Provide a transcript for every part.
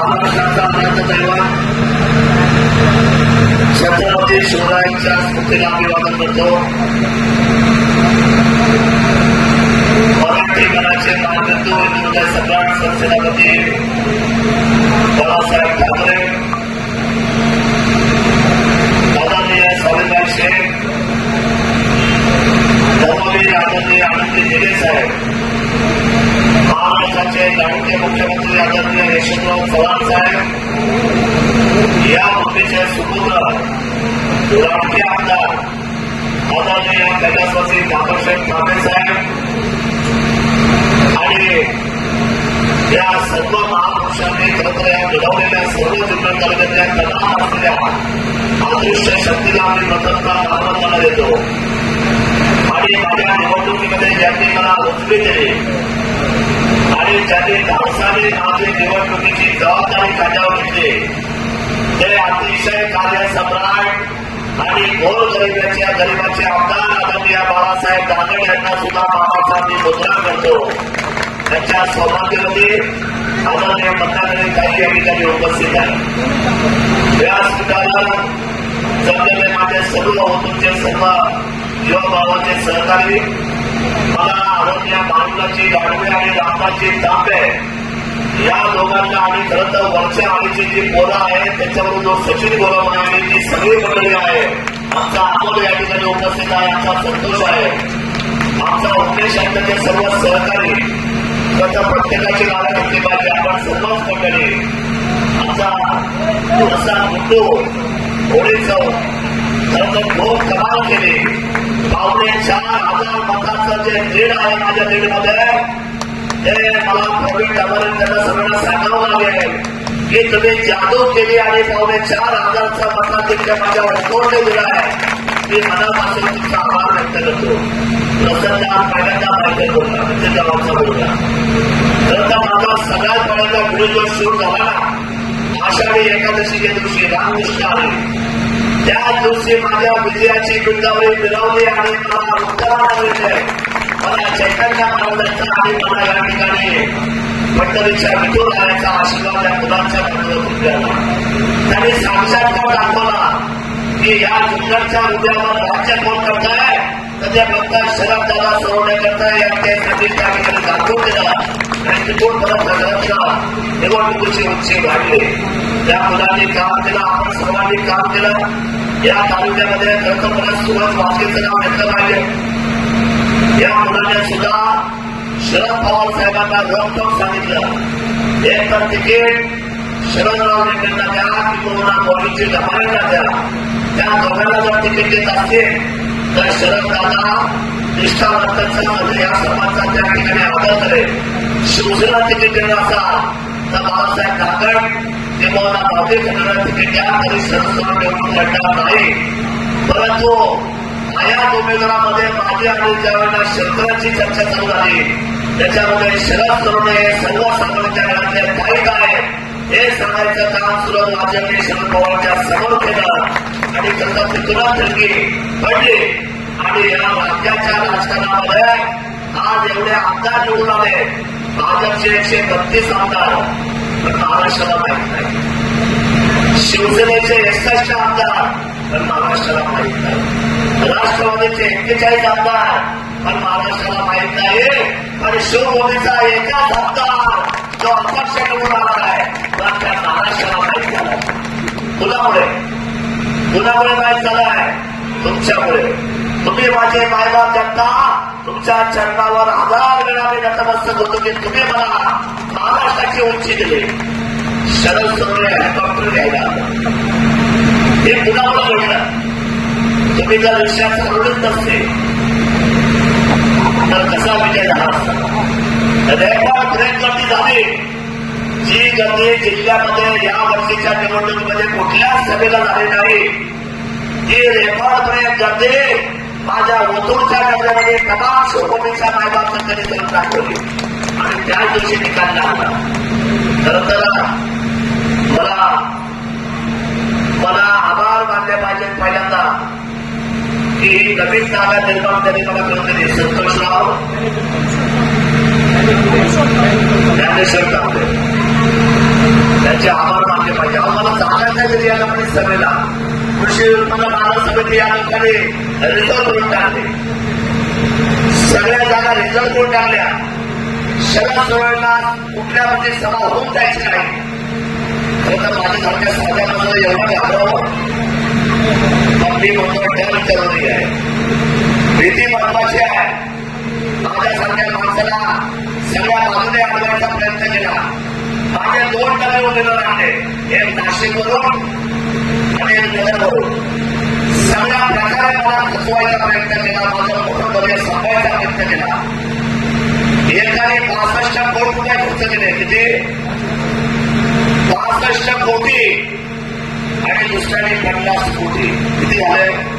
महाराष्ट्राचा छत्रपती शिवरायांच्या स्मृतीला अभिवादन करतो मराठी मनाचे मानबिंदू हिंदुजा सम्राट सरसेनापती बाळासाहेब ठाकरे आदरणीय स्वामीनाथ शेख धर्मवीर आदरणीय आनंदी दिले साहेब महाराष्ट्राचे लाडके मुख्यमंत्री आदरणीय यशवंतराव चव्हाण साहेब या भूमीचे सुपुत्र लाडके आमदार आदरणीय कैलासवासी दामोदरशेठ ठाकरे साहेब आणि या सर्व महापुरुषांनी खरं या घडवलेल्या सर्व जुन्नर तालुक्यातल्या कला असलेल्या अदृश्य शक्तीला आम्ही मदतचा प्राधान्याला देतो आणि माझ्या निवडणुकीमध्ये ज्यांनी मला उचली दिली आणि ज्यांनी धाडसाने माझी निवडणुकीची जबाबदारी काढावर घेतली ते अतिशय कार्य सम्राट आणि गोर गरिबाच्या गरिबाचे आमदार आदरणीय बाळासाहेब दानवे यांना सुद्धा बाबासाहेब मुद्रा करतो त्याच्या सौभाग्यवती आदरणीय मतदारांनी काही या ठिकाणी उपस्थित आहे. व्यासपीठावर जमलेले माझे सर्व तुमचे सर्व युवा भावाचे सहकारी मला आदरणीय मानवाची गाडवे आणि रामाची तांबे या दोघांना आणि खरं तर वरच्या आळीची जी पोरं आहे त्याच्यावरून जो सचिन गोरा म्हणाली ती सगळी मंडळी आहे आमचा आमोद या ठिकाणी उपस्थित आहे आमचा संतोष आहे. आमचा उद्देश आहे सर्व सहकारी त्याच्या प्रत्येकाची नावं घेतली पाहिजे. आपण सर्वच मंडळी आमचा थोडासा मुद्दू होळीचं खूप कमाल केली. पावणे चार हजार मताचं जे लीड आहे माझ्या लीडमध्ये हे मला प्रवीण डांबरे त्यांना सगळ्यांना सांगावं लागेल. की तुम्ही जादू केली आणि पावणे चार हजारचा मतदार तिकडे माझ्यावर कोणते दिला आहे? मी मनापासून तुमचा आभार व्यक्त करतो प्रसन्न पहिल्यांदा माहिती बोलला म्हणजे गावाचा बोलला तर माझा सगळ्यात पहिल्यांदा व्हिडिओ शूट झाला ना आषाढी एकादशीच्या दिवशी रामकृष्ण आले त्या दिवशी माझ्या विजयाची गुंजावळी मिळवली आणि मला उत्तराला मिळते मला चैतन्य महाराजांचा आणि मला या ठिकाणी मंडळीच्या विठोर राहायचा आशीर्वाद या मुलांच्या मिळाला त्यांनी साक्षात्कार दाखवला की या जुन्नरच्या उद्यावर राज्य कोण करताय? तर ते फक्त शरद दादा सोडवण्याकरता या त्यासाठी त्या ठिकाणी दाखवून दिला आणि तिथून परत नगरातला निवडणुकीची उंची वाढली. त्या मुलांनी काम केलं आपण सर्वांनी काम केलं. या तालुक्यामध्ये खरं तर मला नाव घेतलं पाहिजे. या मुलाने सुद्धा शरद पवार साहेबांना रोखोक सांगितलं. एक तर तिकीट शरदराव यांना द्या किंवा मोदीची धमालीला द्या. त्या दोघांना जर तिकीट देत असतील तर शरद दादा निष्ठावंतांचा म्हणजे या समाजाचा त्या ठिकाणी आदर करेल. शिवसेना तिकीट देणं असा तर बाबासाहेब ठाकरे किंवा भावे तिकीट द्या तरी शरद निवडून लढणार नाही. परंतु आयात उमेदवारामध्ये माझी आणि त्यावेळेला शेतकऱ्यांची चर्चा चालू झाली. त्याच्यामध्ये शरद तरुण हे सर्वसामान्यांच्या घरातले काय काय हे सांगायचं काम सुरत राज्यांनी शरद पवारच्या समोर केलं. आणि त्याचा तिथुना ठरली आणि या राज्याच्या राजकारणामध्ये आज एवढे आमदार निवडून आले भाजपचे एकशे बत्तीस आमदार महाराष्ट्राला माहीत नाही शिवसेनेचे एकसष्ट आमदार पण महाराष्ट्राला माहीत नाही राष्ट्रवादीचे एक्केचाळीस आमदार पण महाराष्ट्राला माहीत नाही आणि शिवभूमीचा एकाच आमदार जो अपक्ष निवडून आला आहे महाराष्ट्राला माहीत झाला कुणामुळे कुणामुळे माहीत झालाय तुमच्यामुळे. तुम्ही माझे मायबाप जनता तुमच्या चरणावर हजार वेळा मी नतमस्तक होतो की तुम्ही मला महाराष्ट्राची उंची दिली. शरद सोडले हेलिकॉप्टर घ्यायला. हे कुणामुळे घडलं तुम्ही जर रिक्षा सोडत नसते तर कसा विजय झाला असता? रेकॉर्ड ब्रेक गर्दी झाली. जी गती जिल्ह्यामध्ये या वर्षीच्या निवडणुकीमध्ये कुठल्याच सभेला झाली नाही. ही रेकॉर्ड ब्रेक माझ्या ओतूरच्या गर्दीमध्ये तमाम शिवभूमीच्या मायबाप संघाने करून दाखवली. आणि त्याच दिवशी निकाल लागला खरं तर मला मला आभार मानले पाहिजे पहिल्यांदा की ही नवीन जागा निर्माण त्यांनी मला करून दिली. संतोषराव ज्ञानेश्वर कांबळे. त्याचे आभार मानले पाहिजे. आम्हाला मला जागा नाही तरी या लोकांनी सभेला. कृषी उत्पन्न बाजार समिती या लोकांनी रिझर्व करून टाकले. सगळ्या जागा रिझर्व करून टाकल्या. शरद सोहळ्याला कुठल्या म्हणजे सभा होऊन जायची नाही. खरं तर माझ्यासारख्या साध्या माणसाला एवढं घाबरावं. मी म्हणतो डर जरुरी आहे. भीती महत्वाची आहे. माझ्यासारख्या माणसाला सगळ्या बाजूने आणण्याचा प्रयत्न केला. माझ्या दोन डबे उमेदवार आणले एक नाशिक वरून आणि एक नगरवरून सगळ्या प्रकारे मला फसवायचा प्रयत्न केला. माझं मोठं डबे संपवायचा प्रयत्न केला. एकाने पासष्ट कोटी रुपये खर्च केले. किती? पासष्ट कोटी. आणि दुसऱ्याने पन्नास कोटी. किती झाले?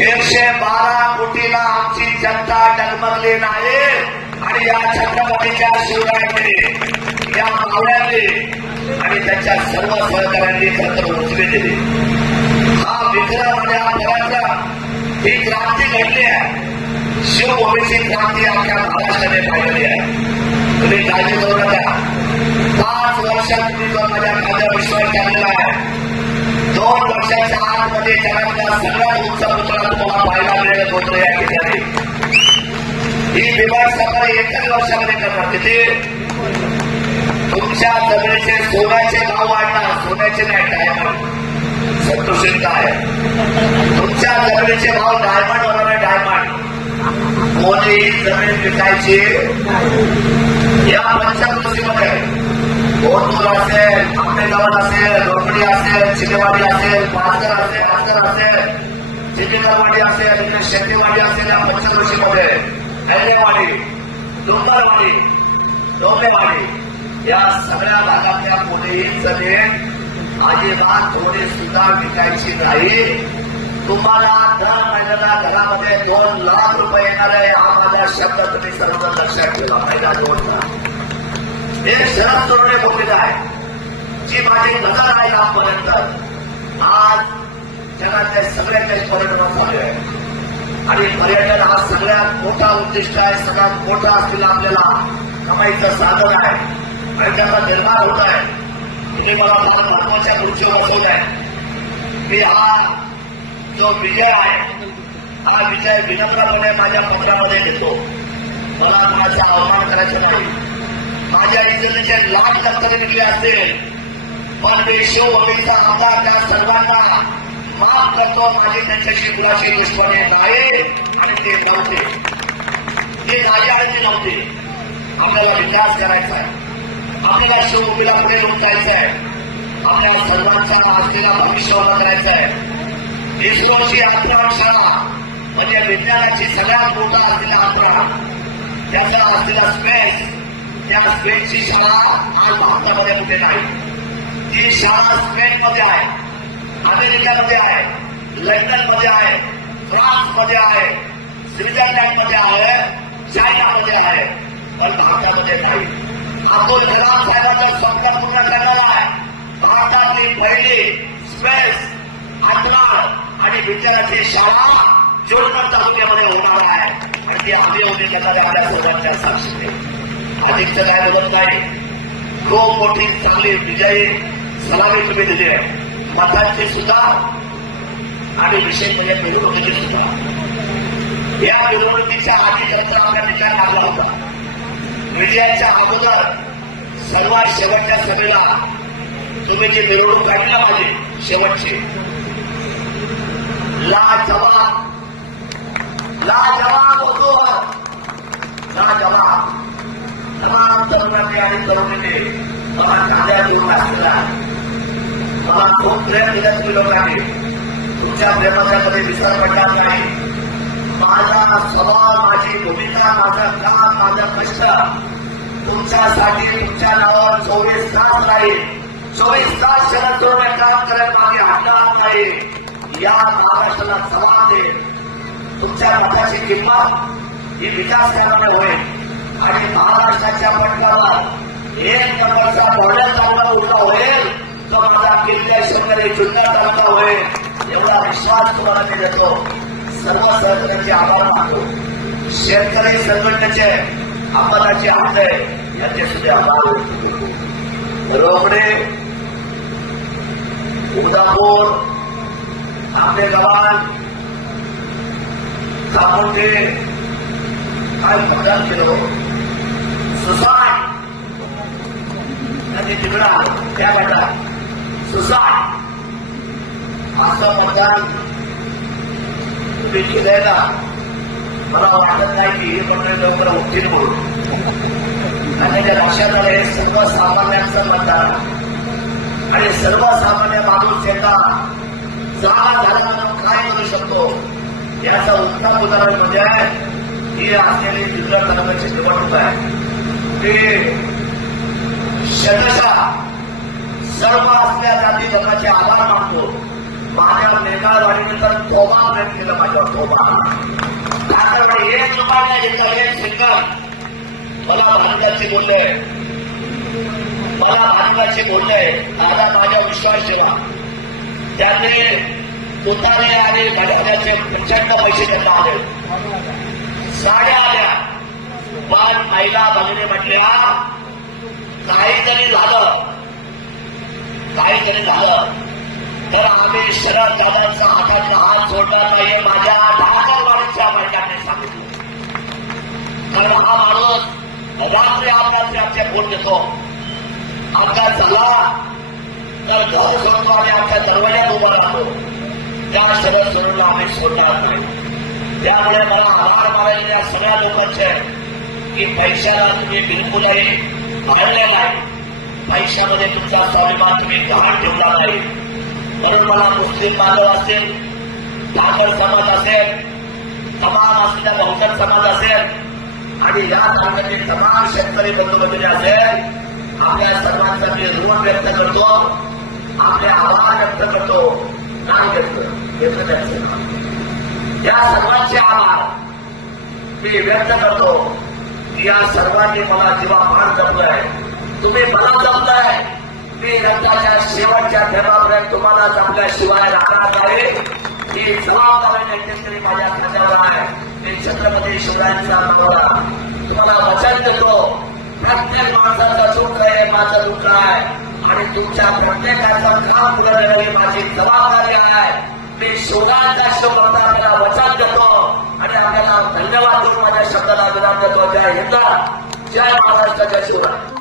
एकशे बारा कोटीला आमची जनता डगमगली नाही. आणि या छत्रपतीच्या शिवरायांनी या मावळ्यांनी आणि त्यांच्या सर्व सहकाऱ्यांनी खरंतर उचले दिले हा विक्रम आणि हा पराक्रम ही क्रांती घडली आहे. शिवभूमीची क्रांती आपल्या महाराष्ट्राने पाहिलेली आहे. तुम्ही काळजी करू नका. पाच वर्षात तुम्ही जो माझ्या खात्या विश्वास टाकलेला आहे. दोन वर्षाच्या आतमध्ये जगातला सगळ्यात उंच पुतळा तुम्हाला पाहायला मिळेल होतो या ठिकाणी. ही विभाग सफारी एकच वर्षामध्ये करणार. किती तुमच्या जमिनीचे सोन्याचे नाव वाढणार. सोन्याचे नाही डायमंड संतोषित आहे. तुमच्या जमिनीचे भाव डायमंड होणार आहे डायमंड कोणीही जमीन विकायची या पंचकृषीमध्ये कोथूर असेल आंबेगावात असेल रोकडी असेल चिलेवाडी असेल पाचगर असेल पाचगर असेल चिलिकरवाडी असेल शेतीवाडी असेल या पंचकृषीमध्ये हैदरावाडी डोंगरवाडी डोंबेवाडी या सगळ्या भागातल्या कोणीही जमीन अजिबात थोडी सुद्धा विकायची नाही. तुम्हाला दर महिन्याला घरामध्ये दोन लाख रुपये येणार आहे हा माझा शब्द तुम्ही सर्व लक्षात ठेवा पहिला जोडला एक शरद जोडणे बोललेलं आहे? जी माझी नजर आहे आजपर्यंत. आज जगातले सगळे काही पर्यटन झाले आहे. आणि पर्यटन हा सगळ्यात मोठा उद्दिष्ट आहे सगळ्यात मोठा असलेला आपल्याला कमाईचं साधन आहे. आणि त्याचा निर्माण होत आहे. तुम्ही मला फार महत्त्वाच्या खुर्चीवर बसवत आहे मी हा जो विजय आहे हा विजय विनम्रपणे माझ्या पत्रामध्ये घेतो मला माझा आव्हान करायचं नाही. माझ्या इज्जतीचे लाख दप्तरे निघले असतील. पण मी शिवभूमीचा आमदार त्या सर्वांना माफ करतो माझे त्यांच्याशी कुणाशी दुश्मनी आहे आणि ते नव्हते. ते माझी आणि ते नव्हते. आपल्याला विकास करायचा आहे. आपल्याला शिवभूमीला पुढे लुटायचं आहे. आपल्या सर्वांचा असलेला भविष्यवादा करायचा आहे. इस्रोची अंतराक्षरा शाळा म्हणजे विज्ञानाची सगळ्यात मोठा असलेला अंतरा त्याचा असलेला स्पेस त्या स्पेसची शाळा आज भारतामध्ये कुठे नाही. ती शाळा स्पेनमध्ये आहे. अमेरिकेमध्ये आहे लंडनमध्ये आहे फ्रान्समध्ये आहे स्वित्झर्लंडमध्ये आहे चायनामध्ये आहे. पण भारतामध्ये नाही. अब्दुल कलाम साहेबांचं स्वप्न पूर्ण करणार आहे. भारतातली पहिली स्पेस अंतराळ आणि विचाराची शाळा जुन्नर तालुक्यामध्ये होणार आहे. आणि ती आम्ही होती करणाऱ्या आपल्या सर्वांच्या साक्षीने. अधिकचं काय बोलत नाही. खूप मोठी चांगली विजयी सलामी तुम्ही दिली आहे. मतांची सुद्धा आणि विषय म्हणजे निवडणुकीची सुद्धा. या निवडणुकीच्या आधी त्यांचा आपला विचार लागला होता. विजयाच्या अगोदर सर्वात शेवटच्या सभेला तुम्ही जे निवडणूक काढली ना शेवटचे. ला जवाब ला जवाब होतो ला जवाब तमाम तरुणांनी आणि तरुणीने मला कांद्या देऊन असलेला मला खूप प्रेम दिलं तुम्ही आहे तुमच्या प्रेमाचा विसर पडणार नाही माझा स्वभाव माझी भूमिका माझं काम माझं कष्ट तुमच्यासाठी तुमच्या नावावर चोवीस तास राहील चोवीस तास शरद सोडणे काम करत मागे हटणार नाही या महाराष्ट्राला सवाल दे तुमच्या मताची किंमत ही विकास करण्यामुळे होईल. आणि महाराष्ट्राच्या पटकावर एक नंबरचा मॉडेल चांगला उभा होईल. तो माझा किल्ल्या शंकरी जुन्नर तालुका होईल एवढा विश्वास तुम्हाला मी देतो. सर्व सहकार्याचे आभार मानतो. शेतकरी संघटनेचे अंमलाचे आमदार यांचे सुद्धा आभार रोकडे उदापूर आपले गव्हाण चामुंडे काय मतदान केलं? सुसाट. आणि तिकडा त्या गटात सुसाट असं मतदान तुम्ही केलंय मला वाटत नाही की हे मंडळी लवकर उठतील म्हणून आणि त्या लक्षात आलं हे सर्वसामान्यांचं मतदान आणि सर्वसामान्य माणूस यांना जागा झाल्यानंतर काय करू शकतो याचं उत्तम उदाहरण म्हणजे ही असलेली जिल्हा तालुक्याची निवडणूक आहे ते शतशा सर्व असल्या जाती लोकांचे आभार मानतो. माझ्या नेगाळवाडीनंतर तोबा व्यक्त केलं माझ्या तोबा कातरवाडी एक रुपया घेतला एक सिंगल. मला भारताची बोलले मला भारताची बोलले दादा माझ्या विश्वास ठेवा. त्याने तुतारे आणि भजवण्याचे प्रचंड पैसे त्यांना आले साड्या आल्या. पण महिला भगिनी म्हटल्या काहीतरी झालं. काहीतरी झालं. तर आम्ही शरद दादांचा हातातला हात सोडला नाहीये माझ्या ठाकरवाडीच्या महिलांनी सांगितलं. कारण हा माणूस रात्री अपरात्री आमच्या फोन देतो. अपघात झाला. तर घर सोडतो आम्ही आमच्या दरवाज्यात उभं राहतो. त्या शरद सोडून आम्ही सोडणार नाही. त्यामुळे मला आभार मानायचे या सगळ्या लोकांचे की पैशाला तुम्ही बिलकुलही पाळले नाही. आयुष्यामध्ये तुमचा स्वाभिमान तुम्ही गहाण ठेवला नाही म्हणून मला मुस्लिम बांधव असेल ठाकर समाज असेल तमाम असलेला बहुजन समाज असेल आणि या भागातील तमाम शेतकरी बंधू भगिनी असेल आपल्या सर्वांचा मी ऋण व्यक्त करतो आपले आभार व्यक्त करतो. नाही व्यक्त व्यक्त या सर्वांचे आभार मी व्यक्त करतो. की या सर्वांनी मला जीवा मान आहे तुम्ही मला जपलाय मी रक्ताच्या शेवटच्या थेंबापर्यंत तुम्हाला जपल्याशिवाय राहणार आहे ही जबाबदारी नेतृत्व माझ्या खात्यावर आहे. मी छत्रपती शिवरायांचा नावाला तुम्हाला वचन देतो. प्रत्येक माणसाचा सूत्र आहे माझं दुःख आहे. आणि तुमच्या प्रत्येकाचं काम पुढे ही माझी जबाबदारी आहे. मी शिवरायांचा शब्द आपल्याला वचन देतो. आणि आपल्याला धन्यवाद देऊन माझ्या शब्दाला विधान देतो. जय हिंद. जय महाराष्ट्र. जय शिवराय.